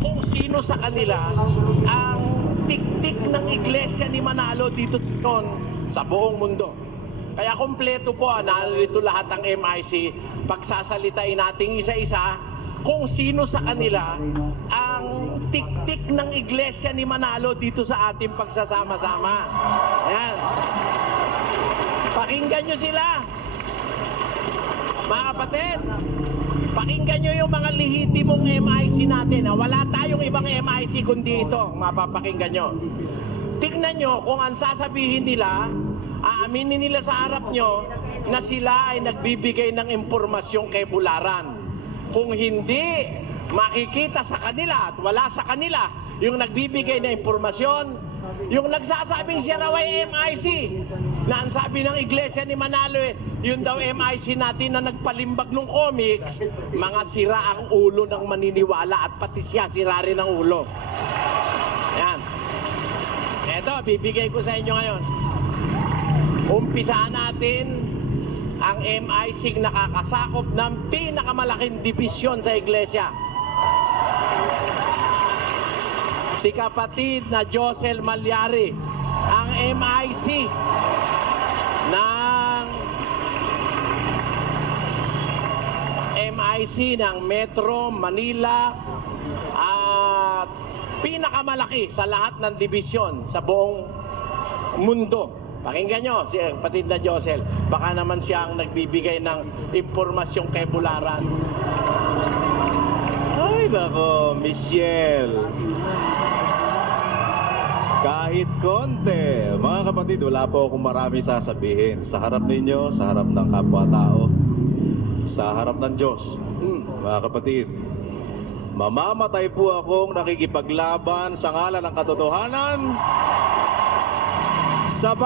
kung sino sa kanila ang tiktik ng iglesia ni Manalo dito sa buong mundo. Kaya kompleto po, narito lahat ng MIC. Pagsasalitain natin isa-isa kung sino sa kanila ang tiktik ng iglesia ni Manalo dito sa ating pagsasama-sama. Ayan. Pakinggan nyo sila. Mga kapatid, pakinggan nyo yung mga lehitimong MIC natin. Wala tayong ibang MIC kundi ito. Mapapakinggan nyo. Tignan nyo kung ang sasabihin nila, aaminin nila sa harap nyo na sila ay nagbibigay ng impormasyon kay Bularan. Kung hindi makikita sa kanila at wala sa kanila yung nagbibigay na impormasyon, yung nagsasabing siya raw ay MIC, na ang sabi ng iglesia ni Manalo, yun daw MIC natin na nagpalimbag ng comics, mga sira ang ulo ng maniniwala at pati siya sira rin ang ulo. Yan. Eto, bibigay ko sa inyo ngayon. Umpisaan natin ang MIC nakakasakop ng pinakamalaking dibisyon sa iglesia. Si kapatid na Josel Malyari, ang MIC ng Metro Manila at pinakamalaki sa lahat ng dibisyon sa buong mundo. Pakinggan nyo si kapatid na Josel. Baka naman siya ang nagbibigay ng impormasyon kay Bularan. Ay nako, Michelle. Kahit konti. Mga kapatid, wala po akong marami sasabihin. Sa harap ninyo, sa harap ng kapwa-tao, sa harap ng Diyos. Mga kapatid, mamamatay po akong nakikipaglaban sa ngalan ng katotohanan, sa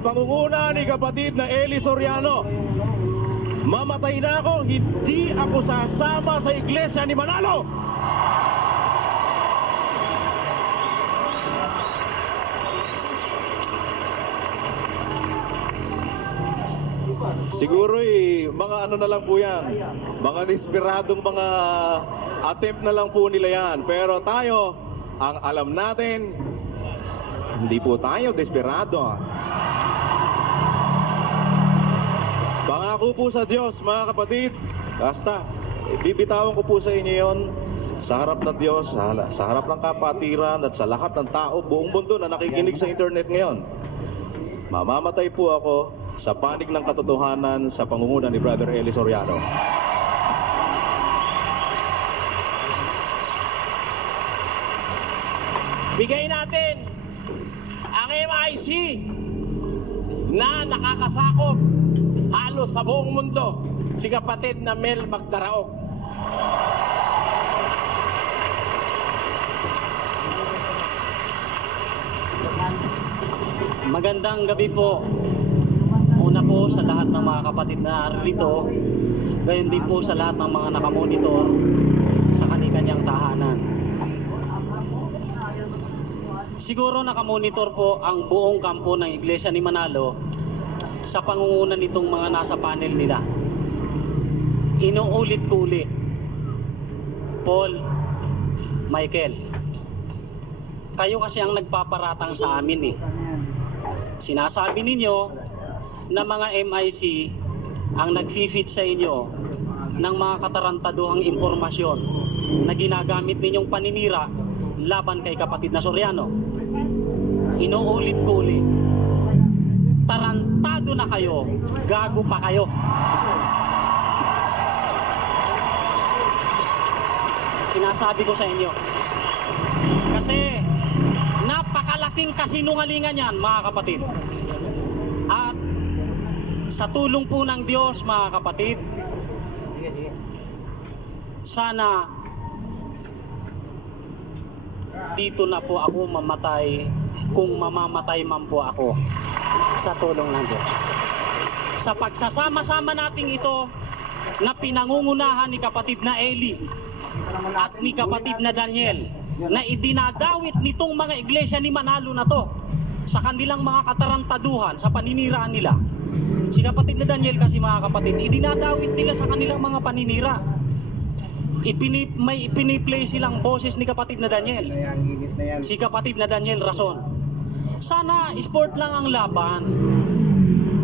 pangunguna ni kapatid na Eli Soriano. Mamatay na ako, hindi ako sasama sa iglesia ni Manalo. Siguro mga ano na lang po yan, mga desperadong mga attempt na lang po nila yan. Pero tayo, ang alam natin, hindi po tayo desperado. Pangako po sa Diyos, mga kapatid, basta, bibitawan ko po sa inyo yon sa harap ng Diyos, sa harap ng kapatiran at sa lahat ng tao, buong mundo na nakikinig sa internet ngayon. Mamamatay po ako sa panig ng katotohanan sa pangunguna ni Brother Eli Soriano. Bigay natin ang MIC na nakakasakop halos sa buong mundo, si kapatid na Mel Magdaraog. Magandang gabi po. Una po sa lahat ng mga kapatid na narito, gayon din po sa lahat ng mga nakamonitor sa kanilang tahanan. Siguro nakamonitor po ang buong kampo ng Iglesia ni Manalo sa pangunguna nitong mga nasa panel nila. Inuulit ko ulit, Paul, Michael, kayo kasi ang nagpaparatang sa amin eh. Sinasabi ninyo na mga MIC ang nag-feed sa inyo ng mga katarantaduhang impormasyon na ginagamit ninyong paninira laban kay kapatid na Soriano. Inuulit ko ulit, tarantado na kayo, gago pa kayo. Sinasabi ko sa inyo kasi napakalaking kasinungalingan yan, mga kapatid. At sa tulong po ng Diyos, mga kapatid, sana dito na po ako mamatay, kung mamamatay man po ako, sa tulong ng Diyos. Sa pagsasama-sama nating ito na pinangungunahan ni kapatid na Eli at ni kapatid na Daniel, na idinadawit nitong mga iglesia ni Manalo na to sa kanilang mga katarantaduhan, sa paniniraan nila, Si kapatid na Daniel kasi mga kapatid, idinadawit nila sa kanilang mga paninira. May ipiniplay silang boses ni kapatid na Daniel. Si kapatid na Daniel Rason. Sana sport lang ang laban.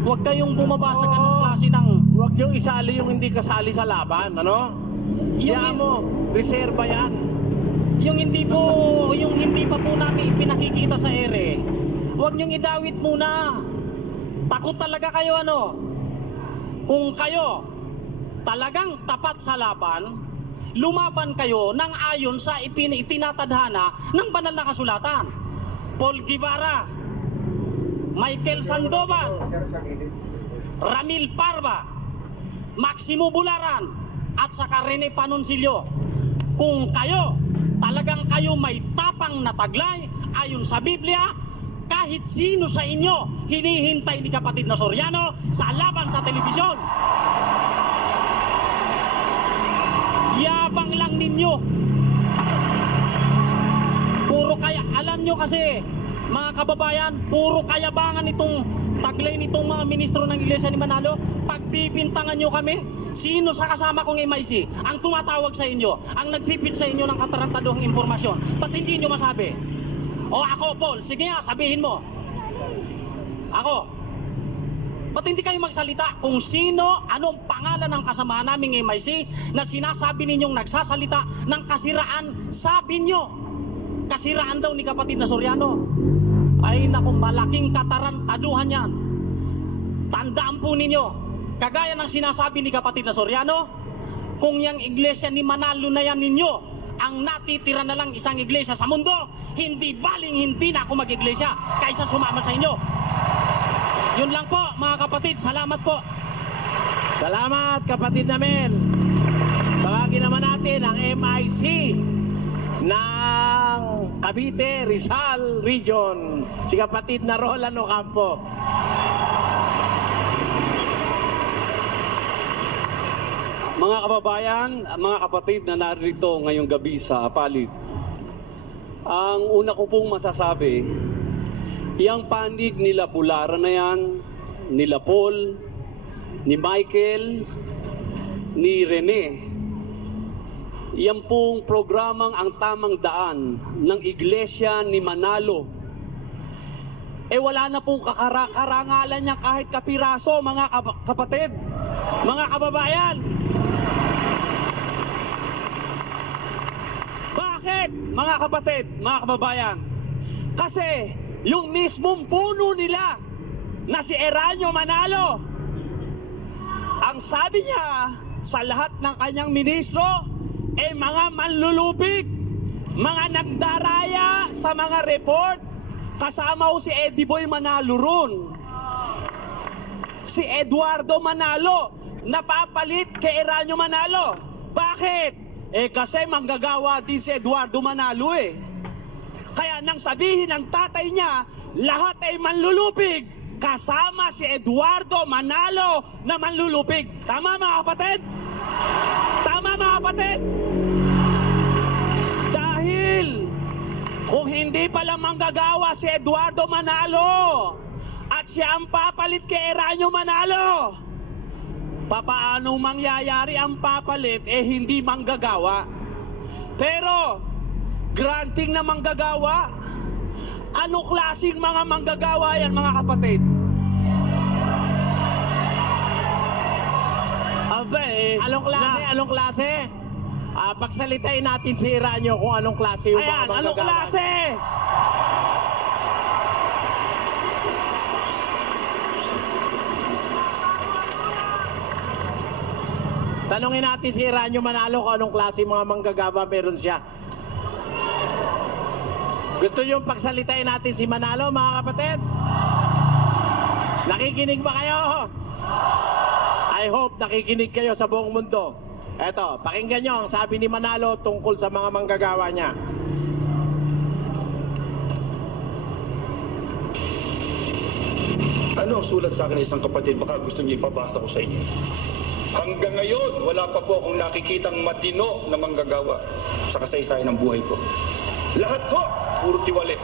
Huwag kayong bumaba sa ganung klase ng... Huwag niyong isali yung hindi kasali sa laban, ano? Yung mo, reserba yan. Yung hindi pa po namin ipinakikita sa ere. Huwag niyong idawit muna. Takot talaga kayo ano? Kung kayo talagang tapat sa laban, lumaban kayo ng ayon sa itinatadhana ng banal na kasulatan. Paul Guevara, Michael Sandoval, Ramil Parva, Maximo Bularan, at saka Rene Panoncillo. Kung talagang kayo may tapang na taglay ayon sa Biblia, kahit sino sa inyo hinihintay ni kapatid na Soriano sa laban sa telebisyon. Yabang lang ninyo. Alam nyo kasi, mga kababayan, puro kayabangan itong taglay nitong mga ministro ng Iglesia ni Manalo. Pagbibintangan nyo kami, sino sa kasama kong MIC ang tumatawag sa inyo, ang nagpipit sa inyo ng katarantaduhang impormasyon? Ba't hindi nyo masabi? O ako, Paul, sige nga, sabihin mo. Ako. Ba't hindi kayo magsalita kung sino, anong pangalan ng kasama naming MIC na sinasabi ninyong nagsasalita ng kasiraan sa binyo? Kasiraan daw ni kapatid na Soriano. Ay naku, malaking katarantaduhan yan. Tandaan po ninyo, kagaya ng sinasabi ni kapatid na Soriano, kung yung iglesia ni Manalo na yan ninyo, ang natitira na lang isang iglesia sa mundo, hindi baling hindi na ako mag-iglesia kaysa sumama sa inyo. Yun lang po mga kapatid, salamat po. Salamat kapatid namin. Tawagin naman natin ang MIC ng Cavite, Rizal Region, si kapatid na Roland Ocampo. Mga kababayan, mga kapatid na narito ngayong gabi sa Apalit, ang una ko pong masasabi, yung panig nila Bularan na yan, nila Paul, ni Michael, ni Rene, yan pong programang ang tamang daan ng Iglesia ni Manalo. Wala na pong karangalan niya kahit kapiraso, mga kapatid, mga kababayan. Bakit, mga kapatid, mga kababayan? Kasi yung mismong puno nila na si Eranio Manalo, ang sabi niya sa lahat ng kanyang ministro, mga manlulupig, mga nagdaraya sa mga report, kasama ho si Eddie Boy Manalo ron. Si Eduardo Manalo, napapalit kay Eranio Manalo. Bakit? Kasi manggagawa din si Eduardo Manalo Kaya nang sabihin ng tatay niya, lahat ay manlulupig, kasama si Eduardo Manalo na manlulupig. Tama mga kapatid? Tama mga kapatid? Dahil kung hindi pala manggagawa si Eduardo Manalo at siya ang papalit kay Eranio Manalo, papaano mangyayari ang papalit hindi manggagawa? Pero granting na manggagawa, anong klaseng mga manggagawa yan mga kapatid? Anong klase? Pagsalitain natin si Eranio kung anong klase yung mga manggagawa. Anong klase? Tanungin natin si Eranio Manalo kung anong klase mga manggagawa meron siya. Gusto nyo pagsalitain natin si Manalo, mga kapatid? Nakikinig ba kayo? I hope nakikinig kayo sa buong mundo. Eto, pakinggan nyo ang sabi ni Manalo tungkol sa mga manggagawa niya. Ano ang sulat sa akin ng isang kapatid? Baka gusto niyo ipabasa ko sa inyo. Hanggang ngayon, wala pa po akong nakikitang matino na manggagawa sa kasaysayan ng buhay ko. Lahat ko, puro tiwali.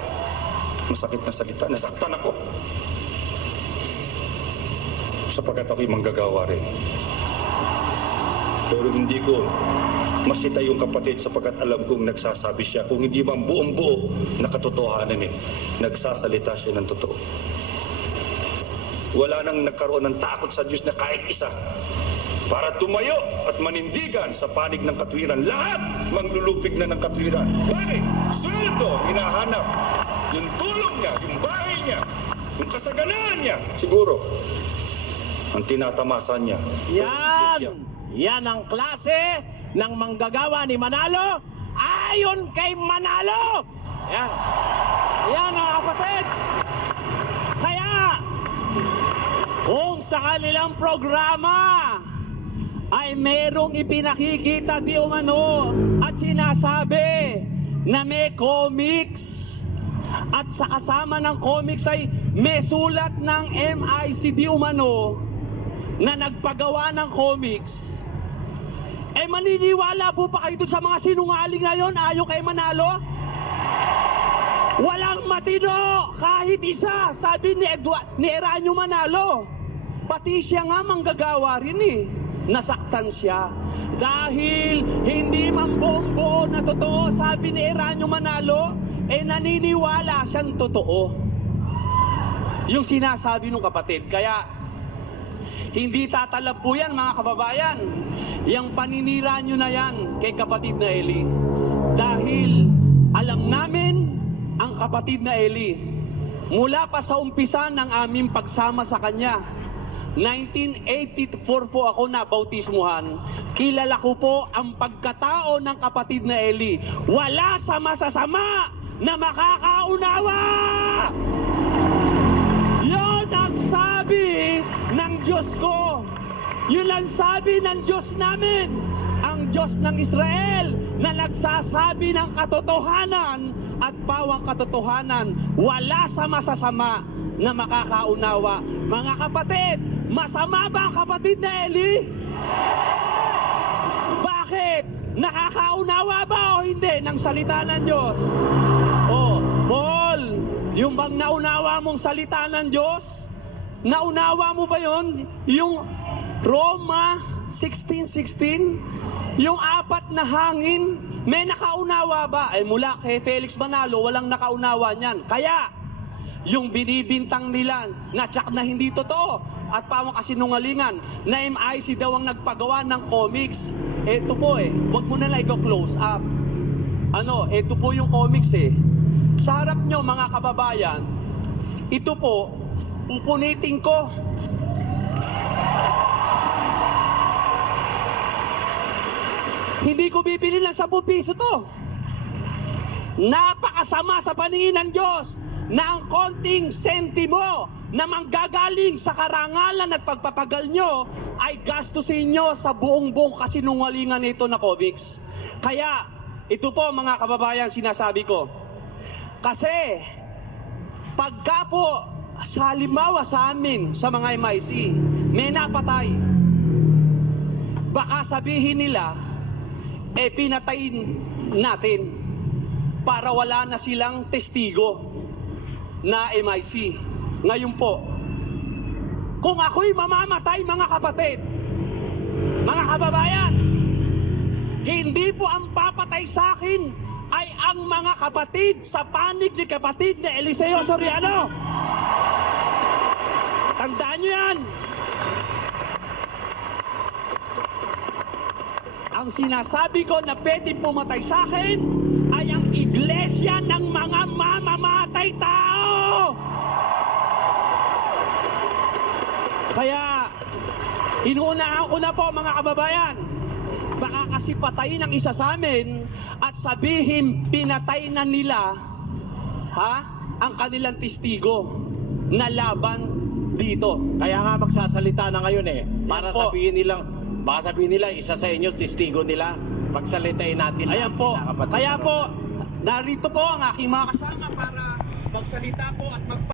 Masakit na salita, nasaktan ako. sapagkat ako'y manggagawa rin. Pero hindi ko masita yung kapatid sapagkat alam kong nagsasabi siya. Kung hindi man buong-buo na katotohanan nagsasalita siya ng totoo. Wala nang nagkaroon ng takot sa Diyos na kahit isa para tumayo at manindigan sa panig ng katwiran. Lahat manglulupig na ng katwiran. Bakit? Sweldo, hinahanap. Yung tulong niya, yung bahay niya, yung kasaganaan niya, siguro, ang tinatamasan niya. Yan ang klase ng manggagawa ni Manalo ayon kay Manalo. Yan. Yan mga kapatid. Kaya, kung sa kanilang programa ay merong ipinakikita di umano at sinasabi na may comics at sa kasama ng comics ay may sulat ng MIC di umano na nagpagawa ng comics, eh maniniwala po pa kayo dun sa mga sinungaling na yon ayon kay Manalo? Walang matino kahit isa, sabi ni Eranio Manalo. Pati siya nga manggagawa rin eh. Nasaktan siya dahil hindi man buong-buo na totoo, sabi ni Eranio Manalo, eh naniniwala siyang totoo yung sinasabi ng kapatid. Kaya hindi tatalab po yan mga kababayan, yung paninira nyo na yan kay kapatid na Eli, dahil alam namin ang kapatid na Eli mula pa sa umpisa ng aming pagsama sa kanya. 1984 po ako nabautismuhan. Kilala ko po ang pagkatao ng kapatid na Eli. Wala sa masasama na makakaunawa. Yun ang sabi ng Diyos ko. Yun ang sabi ng Diyos namin. Ang Diyos ng Israel na nagsasabi ng katotohanan at pawang katotohanan. Wala sa masasama na makakaunawa. Mga kapatid, masama ba ang kapatid na Eli? Bakit? Nakakaunawa ba o hindi ng salita ng Diyos? Oh, Paul, yung bang naunawa mong salita ng Diyos? Naunawa mo ba yon? Yung Roma 16:16? Yung apat na hangin, may nakaunawa ba? Eh mula kay Felix Manalo, walang nakaunawa niyan. Kaya, yung binibintang nila na tsak na hindi totoo at pawang kasinungalingan na MIC daw ang nagpagawa ng comics. Ito po wag mo na lang i-close up. Ito po yung comics Sa harap nyo mga kababayan, ito po, pupunitin ko. Hindi ko bibili ng 10 piso to. Napakasama sa paningin ng Diyos na ang konting sentimo na manggagaling sa karangalan at pagpapagal nyo ay gastusin nyo sa buong-buong kasinungalingan nito na comics. Kaya, ito po mga kababayan sinasabi ko. Kasi, pagka po sa halimbawa sa amin, sa mga MIC, may napatay, baka sabihin nila, pinatayin natin para wala na silang testigo na MIC. Ngayon po, kung ako'y mamamatay mga kapatid, mga kababayan, hindi po ang papatay sa akin ay ang mga kapatid sa panig ni kapatid na Eliseo Soriano. Tandaan nyo yan. Ang sinasabi ko na pwede pumatay sa akin ay ang iglesia ng mga mamamatay tao. Kaya, inuunahan ko na po mga kababayan, baka kasi patayin ang isa sa amin at sabihin pinatay na nila ang kanilang testigo na laban dito. Kaya nga magsasalita na ngayon para Yan po. sabihin nilang, baka sabihin nila, isa sa inyo, testigo nila, pagsalitain natin. Ayan lahat po. sila, kapatid. Kaya po, narito po ang aking mga kasama para magsalita po at